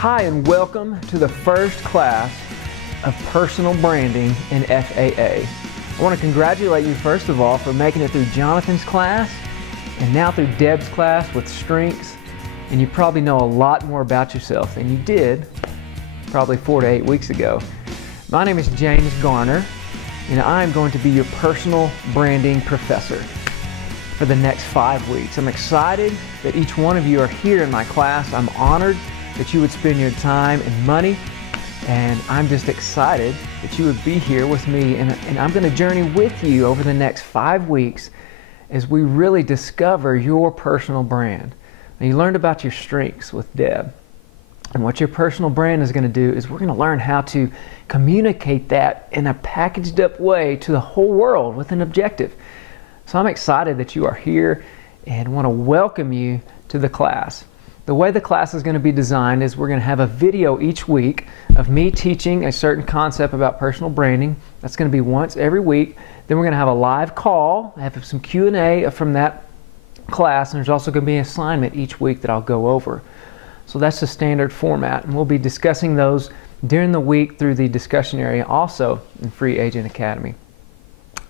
Hi, and welcome to the first class of personal branding in FAA. I want to congratulate you first of all for making it through Jonathan's class and now through Deb's class with strengths, and you probably know a lot more about yourself than you did probably 4 to 8 weeks ago. My name is James Garner, and I'm going to be your personal branding professor for the next 5 weeks. I'm excited that each one of you are here in my class. I'm honored that you would spend your time and money, and I'm just excited that you would be here with me, and I'm going to journey with you over the next 5 weeks as we really discover your personal brand. Now, you learned about your strengths with Deb, and what your personal brand is going to do is we're going to learn how to communicate that in a packaged up way to the whole world with an objective. So I'm excited that you are here and want to welcome you to the class. The way the class is going to be designed is we're going to have a video each week of me teaching a certain concept about personal branding. That's going to be once every week. Then we're going to have a live call, have some Q&A from that class, and there's also going to be an assignment each week that I'll go over. So that's the standard format, and we'll be discussing those during the week through the discussion area, also in Free Agent Academy.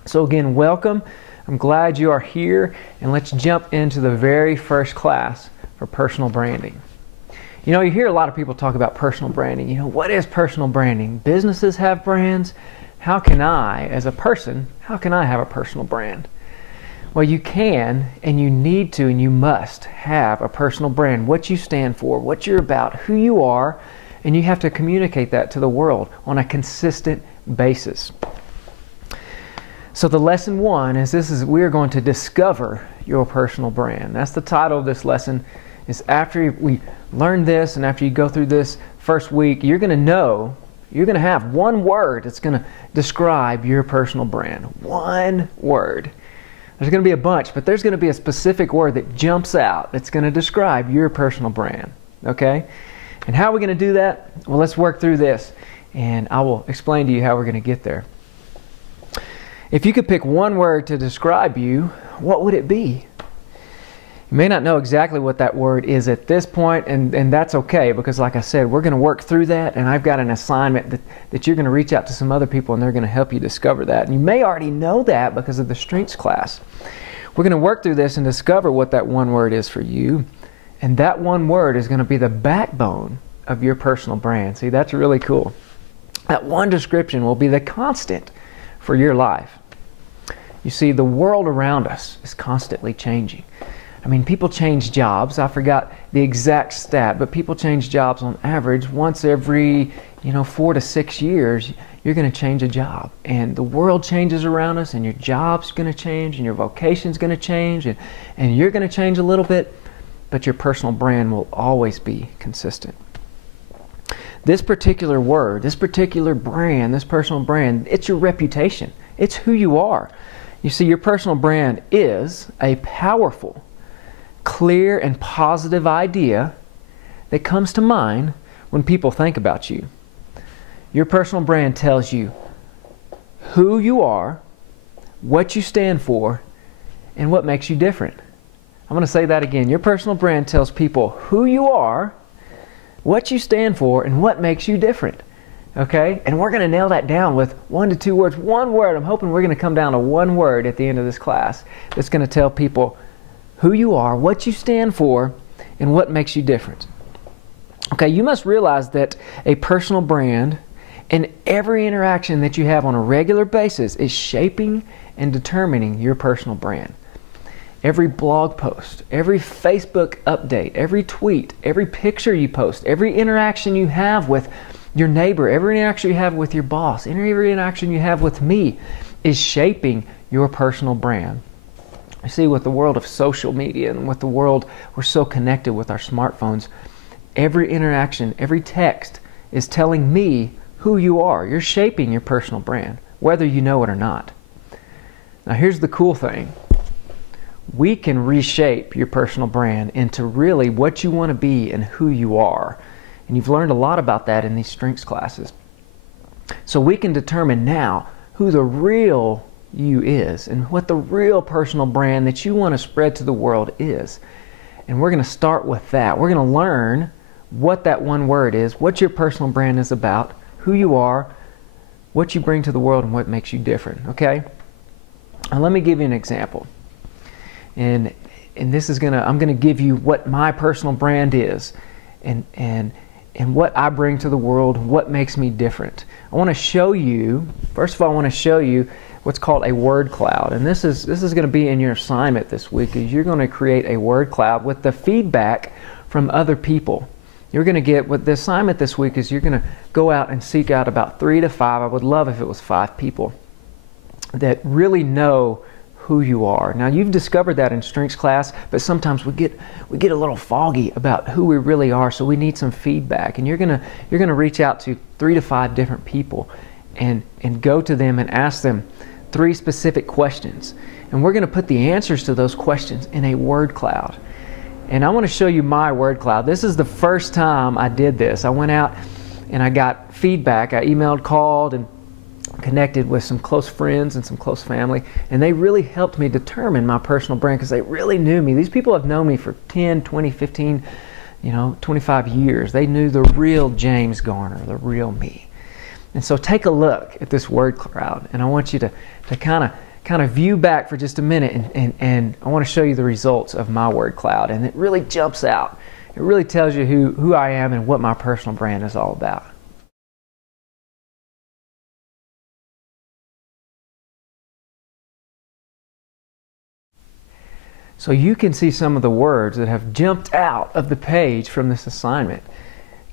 So again, welcome. I'm glad you are here, and let's jump into the very first class for personal branding. You know, you hear a lot of people talk about personal branding. You know, what is personal branding? Businesses have brands. How can I, as a person, how can I have a personal brand? Well, you can, and you need to, and you must have a personal brand. What you stand for, what you're about, who you are, and you have to communicate that to the world on a consistent basis. So the lesson one is we're going to discover your personal brand. That's the title of this lesson. Is after we learn this and after you go through this first week, you're going to have one word that's going to describe your personal brand. One word. There's going to be a bunch, but there's going to be a specific word that jumps out that's going to describe your personal brand. Okay? And how are we going to do that? Well, let's work through this, and I will explain to you how we're going to get there. If you could pick one word to describe you, what would it be? You may not know exactly what that word is at this point, and that's okay, because like I said, we're going to work through that, and I've got an assignment that you're going to reach out to some other people, and they're going to help you discover that. And you may already know that because of the strengths class. We're going to work through this and discover what that one word is for you, and that one word is going to be the backbone of your personal brand. See, that's really cool. That one description will be the constant for your life. You see, the world around us is constantly changing. I mean, people change jobs. I forgot the exact stat, but people change jobs on average once every, 4 to 6 years. You're going to change a job, and the world changes around us, and your job's going to change, and your vocation's going to change, and you're going to change a little bit, but your personal brand will always be consistent. This particular word, this particular brand, this personal brand, it's your reputation. It's who you are. You see, your personal brand is a powerful, clear, and positive idea that comes to mind when people think about you. Your personal brand tells you who you are, what you stand for, and what makes you different. I'm going to say that again. Your personal brand tells people who you are, what you stand for, and what makes you different. Okay? And we're going to nail that down with 1 to 2 words. One word. I'm hoping we're going to come down to one word at the end of this class that's going to tell people who you are, what you stand for, and what makes you different. Okay, you must realize that a personal brand and every interaction that you have on a regular basis is shaping and determining your personal brand. Every blog post, every Facebook update, every tweet, every picture you post, every interaction you have with your neighbor, every interaction you have with your boss, every interaction you have with me is shaping your personal brand. You see, with the world of social media and with the world, we're so connected with our smartphones, every interaction, every text is telling me who you are. You're shaping your personal brand, whether you know it or not. Now here's the cool thing. We can reshape your personal brand into really what you want to be and who you are. And you've learned a lot about that in these strengths classes. So we can determine now who the real you is and what the real personal brand that you want to spread to the world is. And we're going to start with that. We're going to learn what that one word is, what your personal brand is about, who you are, what you bring to the world, and what makes you different, okay? And let me give you an example. And this is I'm gonna give you what my personal brand is and what I bring to the world, what makes me different. I want to show you, first of all, I want to show you what's called a word cloud. And this is going to be in your assignment this week, is you're going to create a word cloud with the feedback from other people. You're going to get, what the assignment this week is, you're going to go out and seek out about 3 to 5, I would love if it was 5 people that really know who you are. Now, you've discovered that in strengths class, but sometimes we get a little foggy about who we really are, so we need some feedback. And you're gonna reach out to 3 to 5 different people and go to them and ask them 3 specific questions. And we're gonna put the answers to those questions in a word cloud. And I want to show you my word cloud. This is the first time I did this. I went out and I got feedback. I emailed, called, and connected with some close friends and some close family, and they really helped me determine my personal brand because they really knew me. These people have known me for 10, 20, 15, 25 years. They knew the real James Garner, the real me. And so take a look at this word cloud, and I want you to kind of view back for just a minute, and I want to show you the results of my word cloud. And it really jumps out. It really tells you who I am and what my personal brand is all about. So you can see some of the words that have jumped out of the page from this assignment.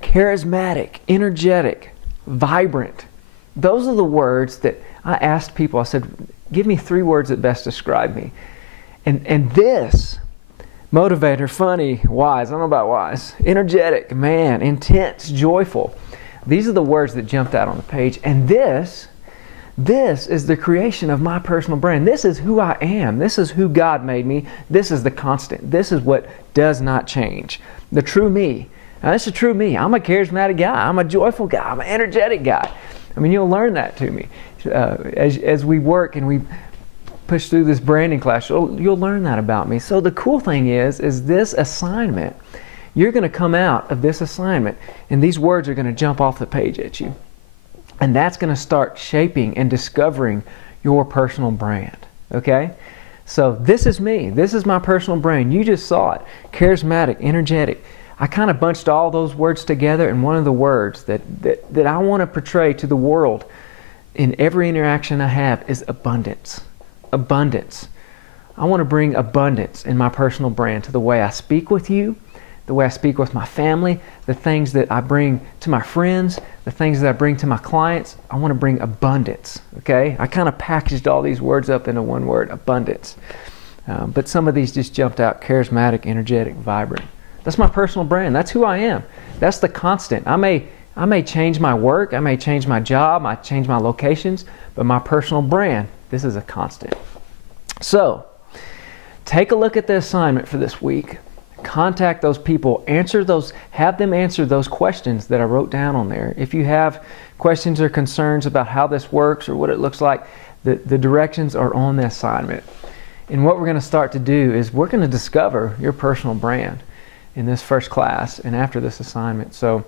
Charismatic, energetic, vibrant. Those are the words that I asked people. I said, give me 3 words that best describe me. And this, motivator, funny, wise, I don't know about wise, energetic, man, intense, joyful. These are the words that jumped out on the page. And this is the creation of my personal brand. This is who I am. This is who God made me. This is the constant. This is what does not change. The true me. Now, this is true me. I'm a charismatic guy. I'm a joyful guy. I'm an energetic guy. I mean, you'll learn that to me. As we work and we push through this branding class, you'll learn that about me. So the cool thing is this assignment, you're going to come out of this assignment, and these words are going to jump off the page at you. And that's going to start shaping and discovering your personal brand, okay? So this is me. This is my personal brand. You just saw it. Charismatic, energetic. I kind of bunched all those words together, and one of the words that I want to portray to the world in every interaction I have is abundance. Abundance. I want to bring abundance in my personal brand to the way I speak with you, the way I speak with my family, the things that I bring to my friends, the things that I bring to my clients. I want to bring abundance, okay? I kind of packaged all these words up into one word, abundance. But some of these just jumped out: charismatic, energetic, vibrant. That's my personal brand. That's who I am. That's the constant. I may change my work, I may change my job, I change my locations, but my personal brand, this is a constant. So, take a look at the assignment for this week. Contact those people, have them answer those questions that I wrote down on there. If you have questions or concerns about how this works or what it looks like, the directions are on the assignment. And what we're going to start to do is we're going to discover your personal brand in this first class and after this assignment. So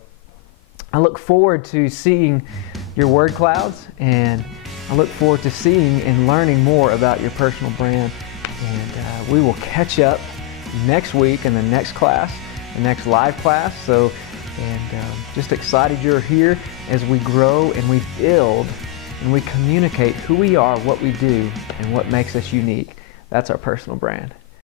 I look forward to seeing your word clouds, and I look forward to seeing and learning more about your personal brand. And we will catch up next week in the next class, the next live class. So, just excited you're here as we grow and we build and we communicate who we are, what we do, and what makes us unique. That's our personal brand.